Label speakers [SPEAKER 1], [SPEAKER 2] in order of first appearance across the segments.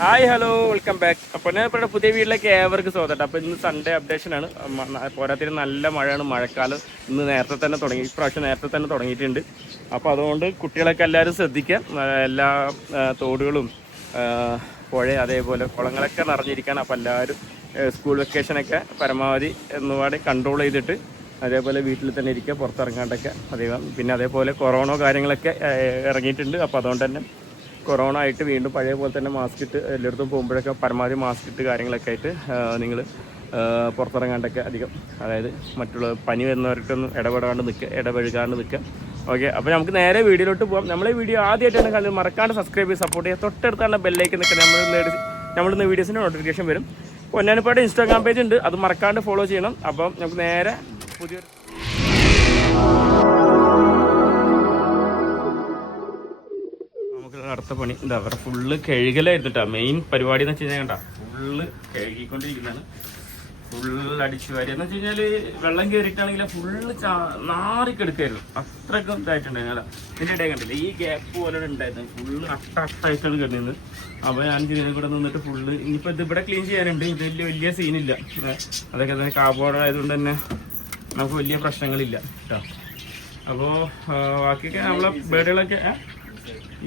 [SPEAKER 1] Hi hello welcome back. അപ്പോൾ ഞാൻ ഇവിടെ പുതിയ വീട്ടിലേക്ക് ഏവർക്ക് സ്വാഗതം. അപ്പോൾ ഇന്ന് സൺഡേ അപ്ഡേഷൻ ആണ്. പോരാത്തിന് നല്ല മഴയാണ് മഴക്കാലം ഇന്ന് നേരത്തെ തന്നെ തുടങ്ങി ഇപ്രാവശ്യം നേരത്തെ തന്നെ തുടങ്ങിയിട്ടുണ്ട്. അപ്പോൾ അതുകൊണ്ട് കുട്ടികളൊക്കെ എല്ലാവരും ശ്രദ്ധിക്കുക എല്ലാ തോടുകളും പുഴ അതേപോലെ കുളങ്ങളൊക്കെ നിറഞ്ഞിരിക്കുകയാണ് അപ്പോൾ എല്ലാവരും സ്കൂൾ വെക്കേഷനൊക്കെ പരമാവധി എന്നുപാട് കൺട്രോൾ ചെയ്തിട്ട് അതേപോലെ വീട്ടിൽ തന്നെ ഇരിക്കുക പുറത്തിറങ്ങാണ്ടൊക്കെ. അതേ പിന്നെ അതേപോലെ കൊറോണ കാര്യങ്ങളൊക്കെ ഇറങ്ങിയിട്ടുണ്ട്. അപ്പോൾ അതുകൊണ്ട് തന്നെ കൊറോണ ആയിട്ട് വീണ്ടും പഴയ പോലെ തന്നെ മാസ്ക് ഇട്ട് എല്ലായിടത്തും പോകുമ്പോഴൊക്കെ പരമാവധി മാസ്ക് ഇട്ട് കാര്യങ്ങളൊക്കെ ആയിട്ട് നിങ്ങൾ പുറത്തിറങ്ങാണ്ടൊക്കെ അധികം അതായത് മറ്റുള്ള പനി വരുന്നവർക്കൊന്നും ഇടപെടാണ്ട് നിൽക്കുക ഇടപഴകാണ്ട് നിൽക്കുക ഓക്കെ അപ്പോൾ നമുക്ക് നേരെ വീഡിയോയിലോട്ട് പോകാം നമ്മളെ വീഡിയോ ആദ്യമായിട്ടാണ് കണ്ടത് മറക്കാണ്ട് സബ്സ്ക്രൈബ് ചെയ്ത് സപ്പോർട്ട് ചെയ്യുക. തൊട്ടടുത്താണ് ബെല്ലേക്ക് നിൽക്കുക നമ്മൾ നമ്മളിന്ന് വീഡിയോസിന്റെ നോട്ടിഫിക്കേഷൻ വരും. പൊന്നാനിപ്പാട് ഇൻസ്റ്റാഗ്രാം പേജ് ഉണ്ട്. അത് മറക്കാണ്ട് ഫോളോ ചെയ്യണം. അപ്പം നമുക്ക് നേരെ പുതിയൊരു അടുത്ത പണി. എന്താ പറയുക ഫുള്ള് കഴുകലായിരുന്നു മെയിൻ പരിപാടി എന്ന് വെച്ച് കഴിഞ്ഞാൽ ഫുള്ള് കഴുകിക്കൊണ്ടിരിക്കുന്നതാണ്. ഫുള്ള് അടിച്ചു വാരി. എന്ന് വെച്ച് കഴിഞ്ഞാൽ വെള്ളം കയറിയിട്ടാണെങ്കിൽ ഫുള്ള് നാറിക്കെടുക്കായിരുന്നു. അത്രക്കും ഇതായിട്ടുണ്ടായിരുന്നു. ഇതിന്റെ ഇടയിൽ കണ്ടില്ല? ഈ ഗ്യാപ്പ് പോലെ ഉണ്ടായിരുന്നു. ഫുള്ള് അട്ട അട്ടായിട്ടാണ് കിടന്നത് അപ്പോൾ ഞാൻ ഇതിനെ കൂടെ നിന്നിട്ട് ഫുള്ള് ഇനിയിപ്പോൾ ഇത് ഇവിടെ ക്ലീൻ ചെയ്യാനുണ്ട്. ഇത് വലിയ വലിയ സീനില്ല അതൊക്കെ തന്നെ കാബോർഡ് തന്നെ നമുക്ക് വലിയ പ്രശ്നങ്ങളില്ല. കേട്ടോ. അപ്പോൾ ബാക്കിയൊക്കെ നമ്മളെ ബേഡുകളൊക്കെ?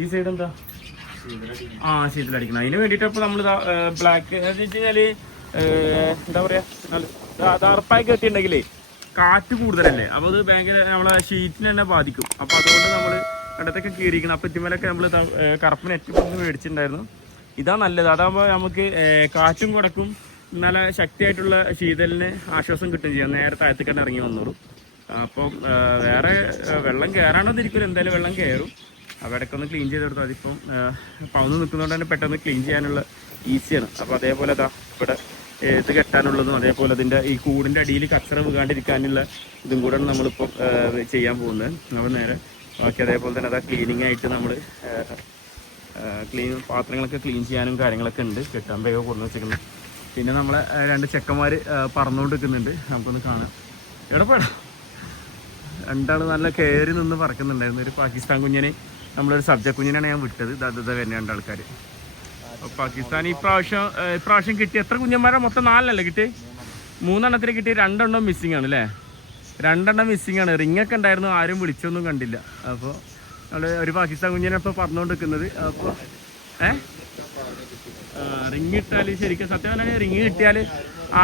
[SPEAKER 1] ഈ സൈഡ് എന്താ? ആ ശീതലടിക്കണം. അതിന് വേണ്ടിയിട്ട് ഇപ്പോൾ നമ്മൾ ബ്ലാക്ക് എന്ന് വെച്ച് കഴിഞ്ഞാൽ ഏഹ്, എന്താ പറയാ നല്ല കെട്ടിണ്ടെങ്കിലേ കെട്ടിയിട്ടുണ്ടെങ്കിലേ കാറ്റ് കൂടുതലല്ലേ? അപ്പോൾ അത് ഭയങ്കര നമ്മളെ ഷീറ്റിനെ തന്നെ ബാധിക്കും. അപ്പോൾ അതുകൊണ്ട് നമ്മൾ ഇടത്തൊക്കെ കീറിക്കണം അപ്പോൾ ഇറ്റുമലൊക്കെ നമ്മൾ കറുപ്പ് നെറ്റ് കൊണ്ട് മേടിച്ചിട്ടുണ്ടായിരുന്നു. ഇതാ നല്ലത്. അതാകുമ്പോൾ നമുക്ക് കാറ്റും കുടക്കും നല്ല ശക്തിയായിട്ടുള്ള ശീതലിന് ആശ്വാസം കിട്ടും ചെയ്യാം. നേരെ താഴത്തേക്കാണ് ഇറങ്ങി വന്നോളൂ. അപ്പം വേറെ വെള്ളം വെള്ളം കയറാണ്ടോന്നിരിക്കും എന്തായാലും വെള്ളം കയറും അവിടെയൊക്കെ ഒന്ന് ക്ലീൻ ചെയ്ത് കൊടുത്തു. അതിപ്പം പൗന്ന് നിൽക്കുന്നതുകൊണ്ട് തന്നെ പെട്ടെന്ന് ക്ലീൻ ചെയ്യാനുള്ള ഈസിയാണ് അപ്പോൾ അതേപോലെ അതാ ഇവിടെ ഏത് കെട്ടാനുള്ളതും അതേപോലെ അതിന്റെ ഈ കൂടിന്റെ അടിയിൽ കച്ചറ വീകാണ്ടിരിക്കാനുള്ള ഇതും കൂടെയാണ് നമ്മളിപ്പോൾ ചെയ്യാൻ പോകുന്നത്. നമ്മൾ നേരെ ബാക്കി അതേപോലെ തന്നെ അതാ ക്ലീനിങ് ആയിട്ട് നമ്മൾ ക്ലീൻ പാത്രങ്ങളൊക്കെ ക്ലീൻ ചെയ്യാനും കാര്യങ്ങളൊക്കെ ഉണ്ട്. കെട്ടാൻ വേഗം കൊണ്ടു വെച്ചിരിക്കുന്നത് പിന്നെ നമ്മളെ രണ്ട് ചെക്കന്മാർ പറന്നുകൊണ്ട് നിൽക്കുന്നുണ്ട് നമുക്കൊന്ന് കാണാം. എടപ്പെടാം രണ്ടാൾ നല്ല കയറി നിന്ന് പറക്കുന്നുണ്ടായിരുന്നു. ഒരു പാകിസ്ഥാൻ കുഞ്ഞിനെ. നമ്മളൊരു സബ്ജ കുഞ്ഞിനാണ് ഞാൻ വിട്ടത്. ദാദ വരുന്ന രണ്ടാൾക്കാർ അപ്പോൾ പാകിസ്ഥാൻ ഈ പ്രാവശ്യം ഏഹ്, ഇപ്രാവശ്യം കിട്ടി എത്ര കുഞ്ഞന്മാരെ? മൊത്തം നാലല്ലേ കിട്ടി മൂന്നെണ്ണത്തിന് കിട്ടി രണ്ടെണ്ണം മിസ്സിംഗ് ആണ് അല്ലേ രണ്ടെണ്ണം മിസ്സിംഗ് ആണ്. റിങ്ങൊക്കെ ഉണ്ടായിരുന്നു ആരും വിളിച്ചൊന്നും കണ്ടില്ല. അപ്പോൾ നമ്മൾ ഒരു പാകിസ്ഥാൻ കുഞ്ഞിനെ ഇപ്പോൾ പറഞ്ഞുകൊണ്ട് നിൽക്കുന്നത് അപ്പോൾ ഏ റിങ് ഇട്ടാൽ ശരിക്കും സത്യം പറഞ്ഞാൽ റിങ് കിട്ടിയാൽ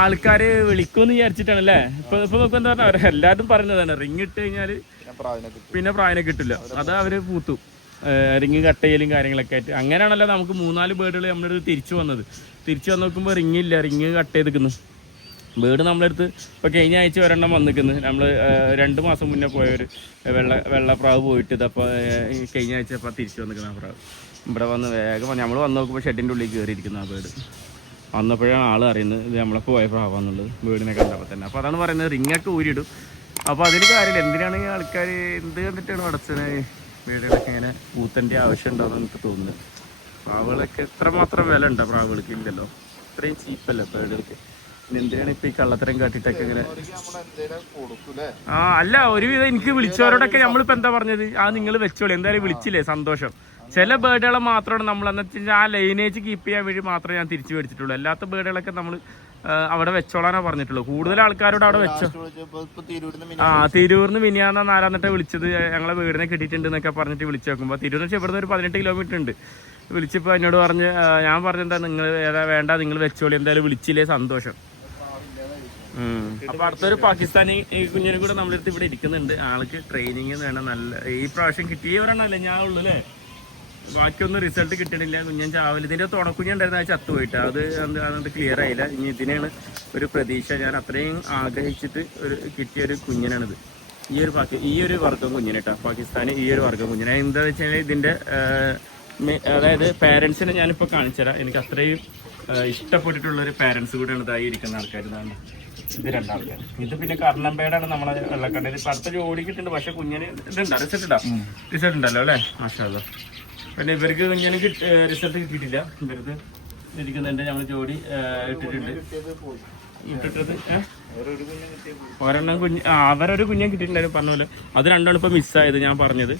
[SPEAKER 1] ആൾക്കാർ വിളിക്കുമെന്ന് വിചാരിച്ചിട്ടാണ് അല്ലേ ഇപ്പോൾ ഇപ്പോൾ നോക്കുക എന്താ പറഞ്ഞാൽ എല്ലാവരും പറയുന്നതാണ്. റിങ് ഇട്ട് കഴിഞ്ഞാൽ പിന്നെ പ്രായനെ കിട്ടില്ല. അത് അവർ പൂത്തു. റിങ് കട്ട് ചെയ്യലും കാര്യങ്ങളൊക്കെ ആയിട്ട്. അങ്ങനെയാണല്ലോ നമുക്ക് മൂന്നാൽ ബേഡുകൾ നമ്മുടെ അടുത്ത് തിരിച്ചു വന്നത്. തിരിച്ചു വന്ന് നോക്കുമ്പോൾ റിങ് ഇല്ല റിങ് കട്ട് ചെയ്തിരിക്കുന്നു. ബേഡ് നമ്മളെ അടുത്ത് ഇപ്പോൾ കഴിഞ്ഞ ആഴ്ച ഒരെണ്ണം വന്നിരിക്കുന്നു. നമ്മൾ രണ്ട് മാസം മുന്നേ പോയൊരു വെള്ള വെള്ളപ്രാവ് പോയിട്ട് ഇതപ്പോൾ കഴിഞ്ഞ ആഴ്ച അപ്പോൾ തിരിച്ചു വന്നിരിക്കുന്ന പ്രാവ്. ഇവിടെ വന്ന് വേഗം നമ്മൾ വന്ന് നോക്കുമ്പോൾ ഷെഡിന്റെ ഉള്ളിൽ കയറിയിരിക്കുന്നു ആ ബേഡ് വന്നപ്പോഴാണ് ആൾ അറിയുന്നത് ഇത് നമ്മളെ പോയ പ്രാവാന്നുള്ളത്. വീടിനെ കണ്ടപ്പോൾ തന്നെ. അപ്പോൾ അതാണ് പറയുന്നത് റിങ്ങൊക്കെ ഊരിയിടും. അപ്പോൾ അതിന് കാര്യമില്ല. എന്തിനാണ് ആൾക്കാർ എന്ത് കണ്ടിട്ടാണ് അടച്ചത് വീടുകളൊക്കെ ഇങ്ങനെ പൂത്തന്റെ ആവശ്യം ഉണ്ടാവും എനിക്ക് തോന്നുന്നു. പ്രാവുകളൊക്കെ എത്രമാത്രം വില ഉണ്ടോ പ്രാവുകൾക്ക് ഇല്ലല്ലോ. ഇത്രയും ചീപ്പല്ലേ പേടികൾക്ക്. എന്തിനാണ് ഇപ്പൊ ഈ കള്ളത്തരം കാട്ടിട്ടൊക്കെ ഇങ്ങനെ ആ അല്ല ഒരുവിധം എനിക്ക് വിളിച്ചവരോടൊക്കെ നമ്മളിപ്പോ എന്താ പറഞ്ഞത്? ആ നിങ്ങൾ വെച്ചോളി. എന്തായാലും വിളിച്ചില്ലേ? സന്തോഷം. ചില ബേഡുകളെ മാത്രമാണ് നമ്മൾ എന്ന് വെച്ചാൽ ആ ലൈനേജ് കീപ്പ് ചെയ്യാൻ വേണ്ടി മാത്രമേ ഞാൻ തിരിച്ചു മേടിച്ചിട്ടുള്ളൂ. അല്ലാത്ത ബേഡുകളൊക്കെ നമ്മൾ അവിടെ വെച്ചോളാനാ പറഞ്ഞിട്ടുള്ളൂ കൂടുതൽ ആൾക്കാരോട് അവിടെ വെച്ചോ. ആ തിരൂർന്ന് മിനിയാന്ന നാലാന്നിട്ട് വിളിച്ചത്. ഞങ്ങളെ വീടിനെ കിട്ടിയിട്ടുണ്ട് എന്നൊക്കെ പറഞ്ഞിട്ട് വിളിച്ചു നോക്കുമ്പോൾ തിരൂർ വെച്ചാൽ ഇവിടുന്ന് ഒരു പതിനെട്ട് കിലോമീറ്റർ ഉണ്ട്. വിളിച്ചപ്പോൾ എന്നോട് പറഞ്ഞ് ഞാൻ പറഞ്ഞെന്താ നിങ്ങൾ ഏതാ വേണ്ട നിങ്ങൾ വെച്ചോളി എന്തായാലും വിളിച്ചില്ലേ സന്തോഷം. അപ്പൊ അടുത്തൊരു പാകിസ്ഥാനി കുഞ്ഞിനും കൂടെ നമ്മളെടുത്ത് ഇവിടെ ഇരിക്കുന്നുണ്ട്. ആൾക്ക് ട്രെയിനിങ് വേണം നല്ല ഈ പ്രാവശ്യം കിട്ടിയവരാണല്ലേ ഞാൻ ഉള്ളു അല്ലേ ബാക്കിയൊന്നും റിസൾട്ട് കിട്ടണില്ല. കുഞ്ഞൻ ചാവൽ ഇതിന്റെ തുണക്കുഞ്ഞുണ്ടായിരുന്ന ആ ചത്തുപോയിട്ട് അത് അത് ക്ലിയർ ആയില്ല. ഇനി ഇതിനാണ് ഒരു പ്രതീക്ഷ. ഞാൻ അത്രയും ആഗ്രഹിച്ചിട്ട് ഒരു കിട്ടിയ ഒരു കുഞ്ഞിനാണിത്. ഈ ഒരു പാക്കി ഈ ഒരു വർഗം കുഞ്ഞിന് കേട്ടോ പാകിസ്ഥാന് ഈ ഒരു വർഗം കുഞ്ഞിന്. എന്താ വെച്ച് കഴിഞ്ഞാൽ ഇതിന്റെ അതായത് പാരൻസിനെ ഞാനിപ്പോൾ കാണിച്ചുതരാം എനിക്ക് അത്രയും ഇഷ്ടപ്പെട്ടിട്ടുള്ളൊരു ഇഷ്ടപ്പെട്ടിട്ടുള്ള ഒരു പാരൻസ് കൂടെയാണ് ഇതായി ഇരിക്കുന്ന ആൾക്കാർ. ഇതാണ് ഇത് രണ്ടാൾക്കാർ ഇത് പിന്നെ കർണമ്പേടാണ് നമ്മളെ വെള്ളക്കണ്ടത് ഇപ്പം അടുത്ത ജോലി കിട്ടുന്നുണ്ട്. പക്ഷെ കുഞ്ഞിന് ഇതുണ്ടോ റിസൾട്ട് ഉണ്ടോ റിസൾട്ട് ഉണ്ടല്ലോ അല്ലേ? മാഷാല്ലോ പിന്നെ ഇവർക്ക് കുഞ്ഞിന് റിസൾട്ട് കിട്ടിയിട്ടില്ല. ഇവർക്ക് ഇരിക്കുന്നുണ്ട് ഞങ്ങൾ ജോഡി ഇട്ടിട്ടുണ്ട്. ഇട്ടിട്ടത്? ഒരെണ്ണം കുഞ്ഞ് അവരൊരു കുഞ്ഞെ കിട്ടിയിട്ടുണ്ടായിരുന്നു പറഞ്ഞ പോലെ. അത് രണ്ടാണ് ഇപ്പൊ മിസ്സായത് ഞാൻ പറഞ്ഞത്.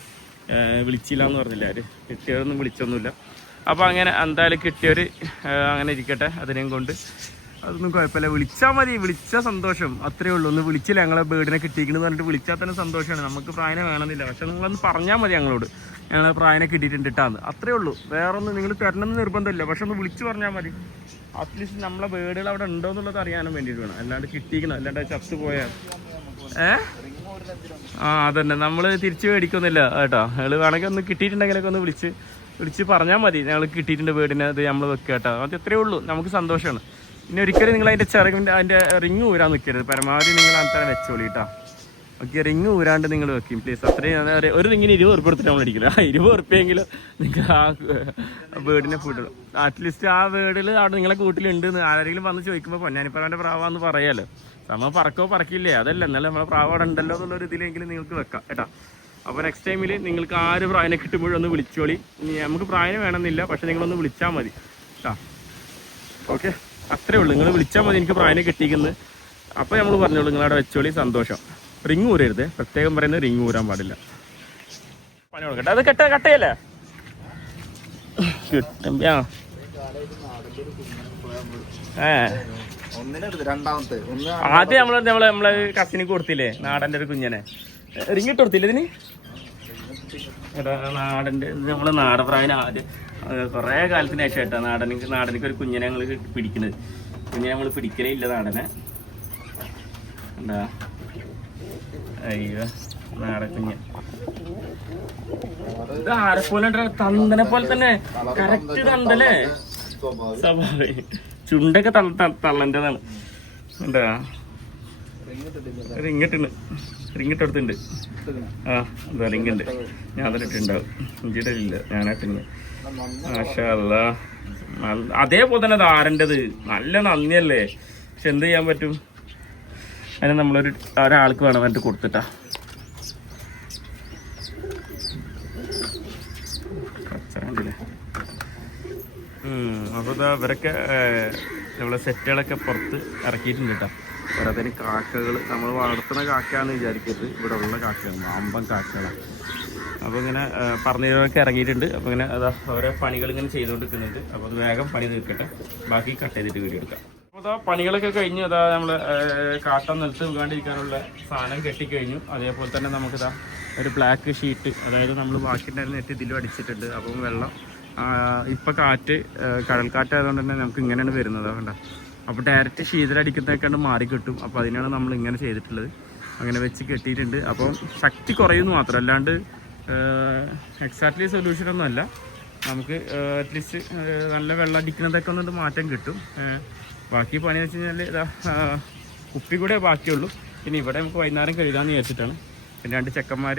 [SPEAKER 1] വിളിച്ചില്ല എന്ന് പറഞ്ഞില്ല അവർ കിട്ടിയതൊന്നും വിളിച്ചൊന്നുമില്ല. അപ്പോൾ അങ്ങനെ എന്തായാലും കിട്ടിയൊരു അങ്ങനെ ഇരിക്കട്ടെ അതിനെയും കൊണ്ട്. അതൊന്നും കുഴപ്പമില്ല. വിളിച്ചാൽ മതി വിളിച്ചാൽ സന്തോഷം. അത്രേ ഉള്ളൂ. ഒന്ന് വിളിച്ചില്ല ഞങ്ങളെ ബേഡിനെ കിട്ടിയിരിക്കുന്നു പറഞ്ഞിട്ട് വിളിച്ചാൽ തന്നെ സന്തോഷമാണ്. നമുക്ക് പ്രായനെ വേണമെന്നില്ല. പക്ഷെ നിങ്ങളൊന്ന് പറഞ്ഞാൽ മതി ഞങ്ങളോട്. ഞങ്ങളെ പ്രായനെ കിട്ടിയിട്ടുണ്ട് ഇട്ടാന്ന് അത്രേ ഉള്ളൂ. വേറെ ഒന്നും നിങ്ങൾ തരണമെന്ന് നിർബന്ധമില്ല. പക്ഷെ ഒന്ന് വിളിച്ചു പറഞ്ഞാൽ മതി. അറ്റ്ലീസ്റ്റ് നമ്മളെ വേർഡുകൾ അവിടെ ഉണ്ടോ എന്നുള്ളത് അറിയാനും വേണ്ടിയിട്ട് വേണം. അല്ലാണ്ട് കിട്ടിയിരിക്കണം അല്ലാണ്ട് ചത്തു പോയാൽ ഏ? ആ അതന്നെ. നമ്മൾ തിരിച്ച് മേടിക്കൊന്നുമില്ല കേട്ടോ. ഞങ്ങൾ വേണമെങ്കിൽ ഒന്ന് കിട്ടിയിട്ടുണ്ടെങ്കിലൊക്കെ ഒന്ന് വിളിച്ച് വിളിച്ച് പറഞ്ഞാൽ മതി. ഞങ്ങൾ കിട്ടിയിട്ടുണ്ട് വീടിന് അത് നമ്മൾ വെക്കുക കേട്ടോ അത് ഇത്രയേ ഉള്ളൂ. നമുക്ക് സന്തോഷമാണ്. ഇനി ഒരിക്കലും നിങ്ങൾ അതിന്റെ ചിറകിന്റെ അതിന്റെ റിങ് ഊരാൻ നിൽക്കരുത്. പരമാവധി നിങ്ങൾ അങ്ങനെ വെച്ചോളി കേട്ടോ ഓക്കെ റിങ് ഊരാണ്ട് നിങ്ങൾ വെക്കും. പ്ലീസ് അത്രയും എന്താ പറയുക ഒരു റിങ്ങിന് ഇരുപത് ഉറുപ്പ് എടുത്തിട്ട് നമ്മൾ അടിക്കില്ല ആ ഇരുപത് ഉറുപ്പിയെങ്കിലും നിങ്ങൾ ആ വീടിനെ ഫുഡ് അറ്റ്ലീസ്റ്റ് ആ വേർഡിൽ അവിടെ നിങ്ങളെ കൂട്ടിലുണ്ട് ആരെങ്കിലും വന്ന് ചോദിക്കുമ്പോൾ പൊന്നാനിപ്പറവന്റെ പ്രാവാന്ന് പറയാലോ. നമ്മൾ പറക്കോ പറക്കില്ലേ? അതല്ല എന്നാലും നമ്മളെ പ്രാവ് അവിടെ ഉണ്ടല്ലോ എന്നുള്ളൊരു ഇതിലെങ്കിലും നിങ്ങൾക്ക് വെക്കാം കേട്ടോ. അപ്പോൾ നെക്സ്റ്റ് ടൈമിൽ നിങ്ങൾക്ക് ആര് പ്രായനെ കിട്ടുമ്പോഴൊന്ന് വിളിച്ചോളി. നമുക്ക് പ്രായനെ വേണമെന്നില്ല പക്ഷെ നിങ്ങളൊന്ന് വിളിച്ചാൽ മതി കേട്ടോ. ഓക്കെ? അത്രേ ഉള്ളൂ. നിങ്ങൾ വിളിച്ചാൽ മതി എനിക്ക് പ്രായനെ കിട്ടിയിരിക്കുന്നത്. അപ്പോൾ നമ്മൾ പറഞ്ഞോളൂ നിങ്ങളവിടെ വെച്ചോളി. സന്തോഷം. റിങ് ഊരരുത്. പ്രത്യേകം പറയുന്നത് റിങ് ഊരാൻ പാടില്ല. പണി കൊടുക്കട്ടെ. അത് കെട്ട കട്ടയല്ലേ? കിട്ടും ആ. ആദ്യം നമ്മൾ നമ്മളെ നമ്മളെ കസിന് കൊടുത്തില്ലേ? നാടന്റെ ഒരു കുഞ്ഞനെ. റിങ് ഇട്ട് കൊടുത്തില്ലേ ഇതിന്? എടാ നാടന്റെ നമ്മളെ നമ്മളെ നാടപ്രായന ആദ്യം. കുറേ കാലത്തിന് ശേഷം കേട്ടോ നാടനിക്ക് നാടനിക്ക് ഒരു കുഞ്ഞിനെ ഞങ്ങൾ പിടിക്കുന്നത് കുഞ്ഞിനെ നമ്മൾ പിടിക്കലേ ഇല്ല നാടനെ. എന്താ? അയ്യോ നാടൻ കുഞ്ഞ്. ഇത് ആരെ പോലെ തന്തനെ പോലെ തന്നെ. കറക്റ്റ് തന്തല്ലേ? സ്വഭാവം ചുണ്ടൊക്കെ തള്ള തള്ളന്റെതാണ് എന്താ റിങ്ങിട്ടുണ്ട് റിങ്ങിട്ടെടുത്തുണ്ട് റിങ് ആ എന്താ റിങ്ങുണ്ട് ഞാൻ അതിൽ ഇട്ടുണ്ടാവും ഇഞ്ചിയുടെ ഇല്ല ഞാനായിട്ടില്ല മാഷാ അല്ലാ. നല്ല- അതേപോലെ തന്നെ ധാരന്റെത് നല്ല നന്ദിയല്ലേ? പക്ഷെ എന്ത് ചെയ്യാൻ പറ്റും? അതിന് നമ്മളൊരു ഒരാൾക്ക് വേണം എന്നിട്ട് കൊടുത്തിട്ടാ. അപ്പോൾ ഇതാ ഇവരൊക്കെ നമ്മളെ സെറ്റുകളൊക്കെ പുറത്ത് ഇറക്കിയിട്ടുണ്ട് കേട്ടോ ഓരോരുത്തരും കാക്കകൾ നമ്മൾ വളർത്തുന്ന കാക്കയാണെന്ന് വിചാരിക്കരുത്. ഇവിടെ ഉള്ള കാക്കയാണ് മാമ്പൻ കാക്കകളാണ് അപ്പോൾ ഇങ്ങനെ പറഞ്ഞിരുന്നൊക്കെ ഇറങ്ങിയിട്ടുണ്ട്. അപ്പോൾ ഇങ്ങനെ അതാ ഓരോ പണികൾ ഇങ്ങനെ ചെയ്തുകൊണ്ടിരിക്കുന്നുണ്ട്. അപ്പോൾ അത് വേഗം പണി തീർക്കട്ടെ. ബാക്കി കട്ട് ചെയ്തിട്ട് വീഡിയോ എടുക്കാം. അതാ പണികളൊക്കെ കഴിഞ്ഞു. അതാ നമ്മൾ കാട്ടം നിലത്ത് വീകാണ്ടിരിക്കാനുള്ള സാധനം കെട്ടിക്കഴിഞ്ഞു. അതേപോലെ തന്നെ നമുക്കിതാ ഒരു ബ്ലാക്ക് ഷീറ്റ് അതായത് നമ്മൾ വാഷിന്റെ നെറ്റ് ഇതിലും അടിച്ചിട്ടുണ്ട്. അപ്പം വെള്ളം ഇപ്പം കാറ്റ് കടൽക്കാറ്റായതുകൊണ്ട് തന്നെ നമുക്ക് ഇങ്ങനെയാണ് വരുന്നത്. വേണ്ട അപ്പോൾ ഡയറക്റ്റ് ശീതലടിക്കുന്നതൊക്കെയാണ് മാറി കിട്ടും അപ്പോൾ അതിനാണ് നമ്മൾ ഇങ്ങനെ ചെയ്തിട്ടുള്ളത്. അങ്ങനെ വെച്ച് കെട്ടിയിട്ടുണ്ട്. അപ്പം ശക്തി കുറയുന്നു മാത്രം. അല്ലാണ്ട് എക്സാക്ട്ലി അല്ല. നമുക്ക് അറ്റ്ലീസ്റ്റ് നല്ല വെള്ളം അടിക്കുന്നതൊക്കെ ഒന്നുകൊണ്ട് മാറ്റം കിട്ടും. ബാക്കി പണി വെച്ച് കഴിഞ്ഞാൽ ഇതാ കുപ്പി കൂടെ ബാക്കിയുള്ളൂ. പിന്നെ ഇവിടെ നമുക്ക് വൈകുന്നേരം കഴുകാമെന്ന് വിചാരിച്ചിട്ടാണ്. പിന്നെ രണ്ട് ചെക്കന്മാർ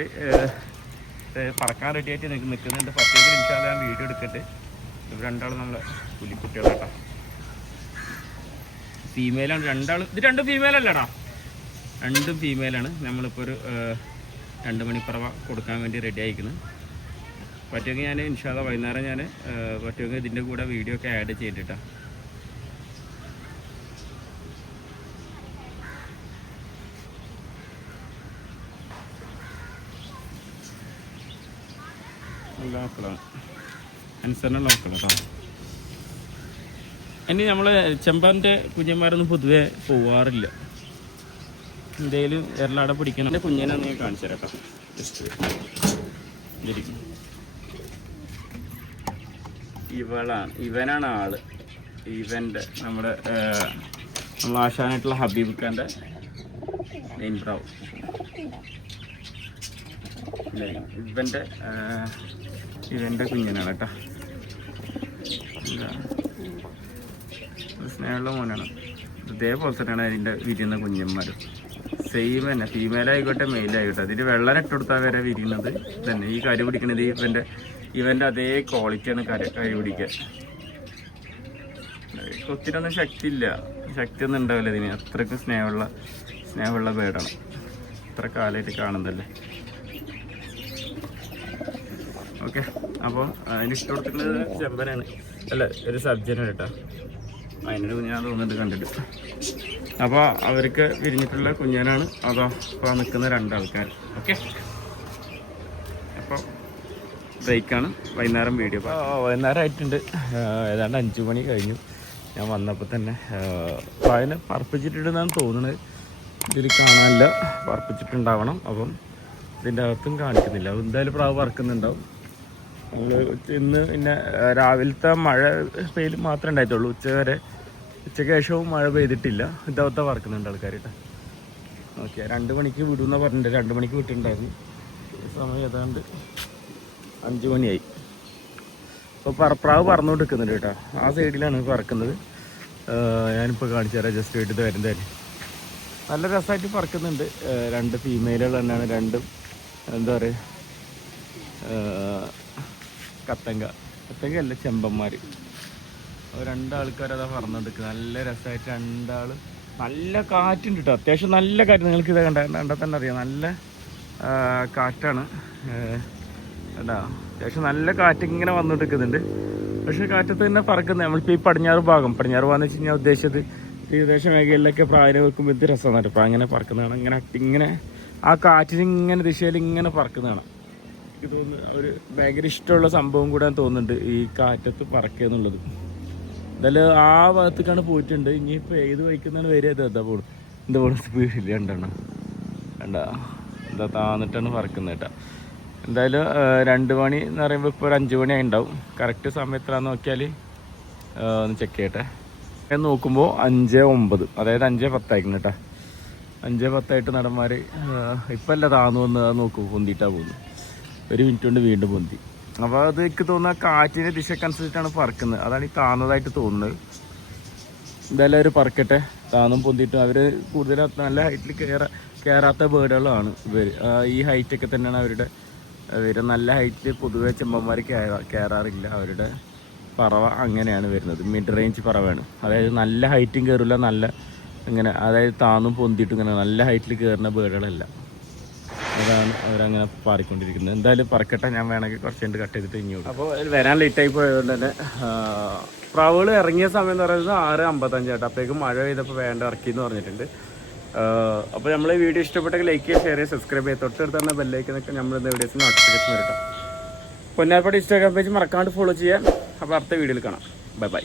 [SPEAKER 1] പറക്കാൻ റെഡി ആയിട്ട് നിൽക്ക് നിൽക്കുന്നുണ്ട് പത്തേക്ക് നിമിഷം ഞാൻ വീഡിയോ എടുക്കട്ടെ. ഇവർ രണ്ടാളും നമ്മളെ പുലിക്കുട്ടികളാട്ടാ. ഫീമെയിലാണ് രണ്ടാൾ ഇത് രണ്ടും ഫീമെയിൽ അല്ലടാ. രണ്ടും ഫീമെയിലാണ് നമ്മളിപ്പോൾ ഒരു രണ്ട് മണിപ്പറവ കൊടുക്കാൻ വേണ്ടി റെഡി ആയിരിക്കുന്നത് പറ്റുമെങ്കിൽ ഞാൻ ഇൻഷാല്ല വൈകുന്നേരം ഞാൻ പറ്റുമെങ്കിൽ ഇതിന്റെ കൂടെ വീഡിയോ ഒക്കെ ആഡ് ചെയ്തിട്ടാ. നല്ല മക്കളാണ് അനുസരണമുള്ള മക്കളാണ് ഇനി നമ്മൾ ചെമ്പാന്റെ കുഞ്ഞന്മാരൊന്നും പൊതുവേ പോവാറില്ല. എന്തേലും എറലാടെ പിടിക്കണം. എന്റെ കുഞ്ഞിനെ നീ കാണിച്ചു ജസ്റ്റ്. ഇവളാണ് ഇവനാണ് ആൾ. ഇവന്റെ നമ്മുടെ നമ്മൾ ആശാനായിട്ടുള്ള ഹബീബ് ഖാന്റെ മെയിൻ ബ്രാവ് ഇല്ലേ, ഇവന്റെ ഇവന്റെ കുഞ്ഞിനാണ് കേട്ടോ സ്നേഹമുള്ള മോനാണ്. ഇതേപോലെ തന്നെയാണ് അതിന്റെ വിരിയുന്ന കുഞ്ഞന്മാർ സെയിം തന്നെ. ഫീമെയിൽ ആയിക്കോട്ടെ അതിൽ വെള്ളം ഇട്ട് കൊടുത്താൽ വരെ വിരിയുന്നത് തന്നെ. ഈ കരി പിടിക്കണത് ഇവന്റെ ഇവന്റെ അതേ ക്വാളിറ്റിയാണ് കര കരി പിടിക്കാൻ. കൊത്തിനൊന്നും ശക്തിയില്ല. ശക്തിയൊന്നും ഉണ്ടാവില്ല ഇതിന്. അത്രക്കും സ്നേഹമുള്ള സ്നേഹമുള്ള പേടാണ് ഇത്ര കാലമായിട്ട് കാണുന്നതല്ലേ? ഓക്കെ. അപ്പോൾ അതിന് ഇട്ട് കൊടുത്തിട്ടുള്ളത് ചെമ്പനാണ്. അല്ല ഒരു സബ്ജനാണ് കേട്ടോ. അതിനൊരു കുഞ്ഞാൻ തോന്നുന്നുണ്ട് കണ്ടിട്ട്. അപ്പോൾ അവർക്ക് വിരിഞ്ഞിട്ടുള്ള കുഞ്ഞാനാണ്. അതോ ഇപ്പോൾ നിൽക്കുന്ന രണ്ടാൾക്കാർ ഓക്കെ. അപ്പോൾ ബ്രേക്കാണ്. വൈകുന്നേരം വീഡിയോ വൈകുന്നേരം ആയിട്ടുണ്ട്. ഏതാണ്ട് അഞ്ചു മണി കഴിഞ്ഞു. ഞാൻ വന്നപ്പോൾ തന്നെ അതിനെ പറപ്പിച്ചിട്ടുണ്ടെന്നാണ് തോന്നുന്നത്. ഇതിൽ കാണാനില്ല. പറപ്പിച്ചിട്ടുണ്ടാവണം. അപ്പം ഇതിന്റെ അകത്തും കാണിക്കുന്നില്ല. അപ്പോൾ എന്തായാലും പ്രാവ് പറക്കുന്നുണ്ടാവും. നമ്മൾ ഇന്ന് പിന്നെ രാവിലത്തെ മഴ പെയ്യൽ മാത്രമേ ഉണ്ടായിട്ടുള്ളൂ. ഉച്ച വരെ ഉച്ചയ്ക്ക് ശേഷവും മഴ പെയ്തിട്ടില്ല. ഇതവത്തെ പറക്കുന്നുണ്ട് ആൾക്കാർ കേട്ടോ ഓക്കെ രണ്ട് മണിക്ക് വിടുന്ന പറഞ്ഞിട്ടുണ്ട് രണ്ട് മണിക്ക് വിട്ടിട്ടുണ്ടായിരുന്നു. സമയം ഏതാണ്ട് അഞ്ച് മണിയായി. ഇപ്പോൾ പറപ്രാവ് പറന്നുകൊണ്ട് നിൽക്കുന്നുണ്ട് കേട്ടോ. ആ സൈഡിലാണ് പറക്കുന്നത്. ഞാനിപ്പോൾ കാണിച്ചു തരാം. ജസ്റ്റ് വീട്ടിൽ വരുന്നതായിരുന്നു നല്ല രസമായിട്ട് പറക്കുന്നുണ്ട്. രണ്ട് ഫീമെയിലുകൾ തന്നെയാണ്. രണ്ടും എന്താ പറയുക കത്തങ്ക. കത്തങ്ക അല്ല ചെമ്പന്മാർ രണ്ടാൾക്കാർ അതാ പറന്നുകൊണ്ടിരിക്കുന്നത് നല്ല രസമായിട്ട് രണ്ടാൾ നല്ല കാറ്റുണ്ട് കേട്ടോ അത്യാവശ്യം നല്ല കാറ്റ്. നിങ്ങൾക്ക് ഇത് കണ്ട കണ്ടാൽ തന്നെ അറിയാം. നല്ല കാറ്റാണ്. കേട്ടോ അത്യാവശ്യം നല്ല കാറ്റ് ഇങ്ങനെ വന്നുകൊണ്ടിരിക്കുന്നുണ്ട് പക്ഷെ കാറ്റത്ത് തന്നെ പറക്കുന്നത് നമ്മളിപ്പോൾ ഈ പടിഞ്ഞാറ് ഭാഗം. പടിഞ്ഞാറ് ഭാഗം എന്ന് വെച്ച് കഴിഞ്ഞാൽ ഉദ്ദേശിച്ചത് തീരദേശ മേഖലയിലൊക്കെ പ്രായം വെക്കുമ്പോൾ ഇത് രസമാണ്. അപ്പോൾ അങ്ങനെ പറക്കുന്നതാണ്. ഇങ്ങനെ ഇങ്ങനെ ആ കാറ്റിന് ഇങ്ങനെ ദിശയിൽ ഇങ്ങനെ പറക്കുന്നതാണ്. എനിക്ക് തോന്നുന്നു ഒരു ഭയങ്കര ഇഷ്ടമുള്ള സംഭവം കൂടെ തോന്നുന്നുണ്ട് ഈ കാറ്റത്ത് പറക്കുക എന്നുള്ളത്. എന്തായാലും ആ ഭാഗത്തേക്കാണ് പോയിട്ടുണ്ട്. ഇനിയിപ്പോൾ ഏത് വഴിക്കുന്നാണ് വരിക? അത് എന്താ പോണു എന്താ പോണു സ്പീഡില്ല രണ്ടെണ്ണം. വേണ്ട എന്താ താന്നിട്ടാണ് പറക്കുന്നത് കേട്ടോ. എന്തായാലും രണ്ട് മണി എന്ന് പറയുമ്പോൾ ഇപ്പോൾ ഒരു അഞ്ച് മണി ഉണ്ടാവും കറക്റ്റ് സമയത്തിലാന്ന് നോക്കിയാൽ ഒന്ന് ചെക്ക് ചെയ്യട്ടെ. ഞാൻ നോക്കുമ്പോൾ അഞ്ച് ഒമ്പത്. അതായത് അഞ്ച് പത്തായിരിക്കണം കേട്ടോ. അഞ്ച് പത്തായിട്ട് നടന്മാർ ഇപ്പം അല്ല താന്നു വന്ന് നോക്കും പൊന്തിയിട്ടാണ് പോകുന്നത്. ഒരു മിനിറ്റ് കൊണ്ട് വീണ്ടും പൊന്തി. അപ്പോൾ അത് എനിക്ക് തോന്നുന്ന കാറ്റിന്റെ ദിശക്കനുസരിച്ചിട്ടാണ് പറക്കുന്നത്. അതാണ് ഈ താന്നതായിട്ട് തോന്നുന്നത്. എന്തായാലും അവർ പറക്കട്ടെ. താന്നും പൊന്തിയിട്ടും അവർ കൂടുതൽ നല്ല ഹൈറ്റിൽ കയറാ കയറാത്ത ബേർഡുകളാണ് ഇവർ ഈ ഹൈറ്റൊക്കെ തന്നെയാണ് അവരുടെ ഇവർ നല്ല ഹൈറ്റിൽ പൊതുവെ ചെമ്പന്മാർ കയറാ കയറാറില്ല അവരുടെ പറവ അങ്ങനെയാണ് വരുന്നത്. മിഡ് റേഞ്ച് പറവയാണ് അതായത് നല്ല ഹൈറ്റും കയറില്ല നല്ല ഇങ്ങനെ അതായത് താന്നും പൊന്തിയിട്ടും ഇങ്ങനെ നല്ല ഹൈറ്റിൽ കയറുന്ന ബേർഡുകളല്ല അതാണ് അവരങ്ങനെ പാറിക്കൊണ്ടിരിക്കുന്നത്. എന്തായാലും പറക്കട്ടെ ഞാൻ വേണമെങ്കിൽ കുറച്ച് കണ്ട് കട്ട് ചെയ്തിട്ട് ഇങ്ങോട്ട് അപ്പോൾ വരാൻ ലേറ്റ് ആയി പോയതുകൊണ്ട് തന്നെ പ്രാവുകൾ ഇറങ്ങിയ സമയം എന്ന് പറയുന്നത് ആറ് അമ്പത്തഞ്ചായിട്ട് അപ്പോഴേക്കും മഴ പെയ്തപ്പോൾ വേണ്ട ഇറക്കി എന്ന് പറഞ്ഞിട്ടുണ്ട് അപ്പോൾ നമ്മൾ വീഡിയോ ഇഷ്ടപ്പെട്ടെങ്കിൽ ലൈക്ക് ചെയ്യുക ഷെയർ ചെയ്യുക സബ്സ്ക്രൈബ് ചെയ്യുക. തൊട്ടടുത്ത് തന്നെ ബെല്ലൈക്കുന്നൊക്കെ നമ്മൾ വീഡിയോസ് നോട്ടിഫിക്കേഷൻ വരട്ടോ പൊന്നാർപ്പാട് ഇൻസ്റ്റാഗ്രാം പേജ് മറക്കാണ്ട് ഫോളോ ചെയ്യാം അപ്പോൾ അടുത്ത വീഡിയോയിൽ കാണാം. Bye bye